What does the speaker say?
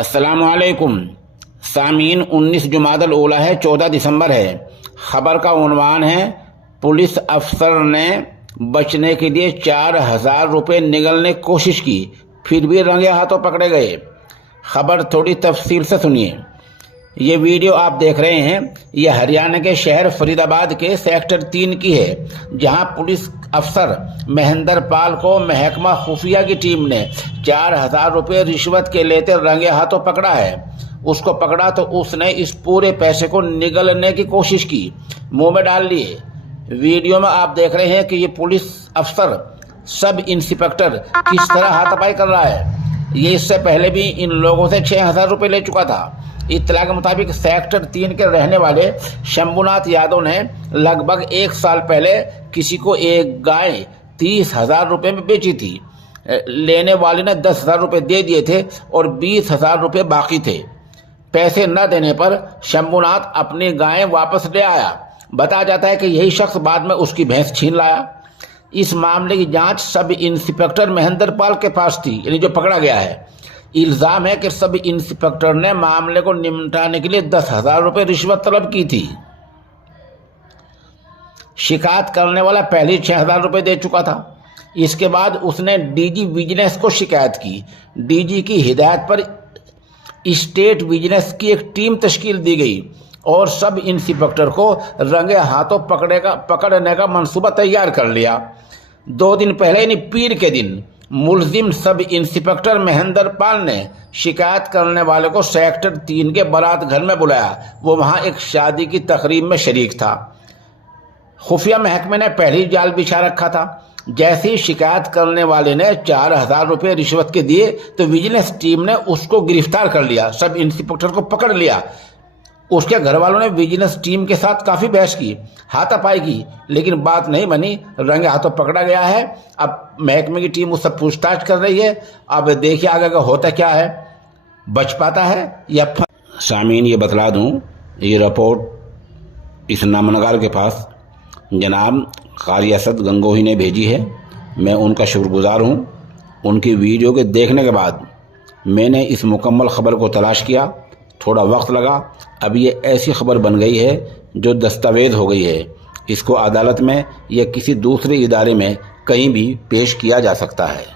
अस्सलामुअलैकुम सामीन। 19 जुमादल ऊला है, 14 दिसंबर है। खबर का उन्वान है, पुलिस अफसर ने बचने के लिए 4000 रुपये निगलने की कोशिश की, फिर भी रंगे हाथों पकड़े गए। खबर थोड़ी तफसील से सुनिए। ये वीडियो आप देख रहे हैं, यह हरियाणा के शहर फरीदाबाद के सेक्टर 3 की है, जहां पुलिस अफसर महेंद्र पाल को महकमा खुफिया की टीम ने 4000 रुपये रिश्वत के लेते रंगे हाथों पकड़ा है। उसको पकड़ा तो उसने इस पूरे पैसे को निगलने की कोशिश की, मुंह में डाल लिए। वीडियो में आप देख रहे हैं कि ये पुलिस अफसर सब इंस्पेक्टर किस तरह हाथापाई कर रहा है। ये इससे पहले भी इन लोगों से 6000 रुपये ले चुका था। इत्तला के मुताबिक सेक्टर 3 के रहने वाले शंभुनाथ यादव ने लगभग 1 साल पहले किसी को एक गाय 30,000 रुपये में बेची थी। लेने वाले ने 10,000 रुपये दे दिए थे और 20,000 रुपये बाकी थे। पैसे न देने पर शंभुनाथ अपनी गायें वापस ले आया। बताया जाता है कि यही शख्स बाद में उसकी भैंस छीन लाया। इस मामले की जांच सब इंस्पेक्टर महेंद्र पाल के पास थी, यानी जो पकड़ा गया है। इल्जाम है कि सब इंस्पेक्टर ने मामले को निपटाने के लिए 10,000 रुपये रिश्वत तलब की थी। शिकायत करने वाला पहले 6,000 रुपये दे चुका था। इसके बाद उसने डीजी विजिलेंस को शिकायत की। डीजी की हिदायत पर स्टेट विजिलेंस की एक टीम तश्कील दी गई और सब इंस्पेक्टर को रंगे हाथों पकड़ने का मंसूबा तैयार कर लिया। 2 दिन पहले यानी पीर के दिन मुलजिम सब इंस्पेक्टर महेंद्र पाल ने शिकायत करने वाले को सेक्टर 3 के बारात घर में बुलाया। वो वहां एक शादी की तकरीब में शरीक था। खुफिया महकमे ने पहले ही जाल बिछा रखा था। जैसे ही शिकायत करने वाले ने 4000 रुपये रिश्वत के दिए तो विजिलेंस टीम ने उसको गिरफ्तार कर लिया, सब इंस्पेक्टर को पकड़ लिया। उसके घर वालों ने विजिलेंस टीम के साथ काफ़ी बहस की, हाथापाई की, लेकिन बात नहीं बनी, रंगे हाथों पकड़ा गया है। अब महकमे की टीम उससे पूछताछ कर रही है। अब देखिए आगे का होता क्या है, बच पाता है या सामीन। ये बतला दूं, ये रिपोर्ट इस नामनगार के पास जनाब कारी असद गंगोही ने भेजी है। मैं उनका शुक्रगुजार हूँ। उनकी वीडियो के देखने के बाद मैंने इस मुकम्मल ख़बर को तलाश किया, थोड़ा वक्त लगा। अब ये ऐसी खबर बन गई है जो दस्तावेज हो गई है। इसको अदालत में या किसी दूसरे इदारे में कहीं भी पेश किया जा सकता है।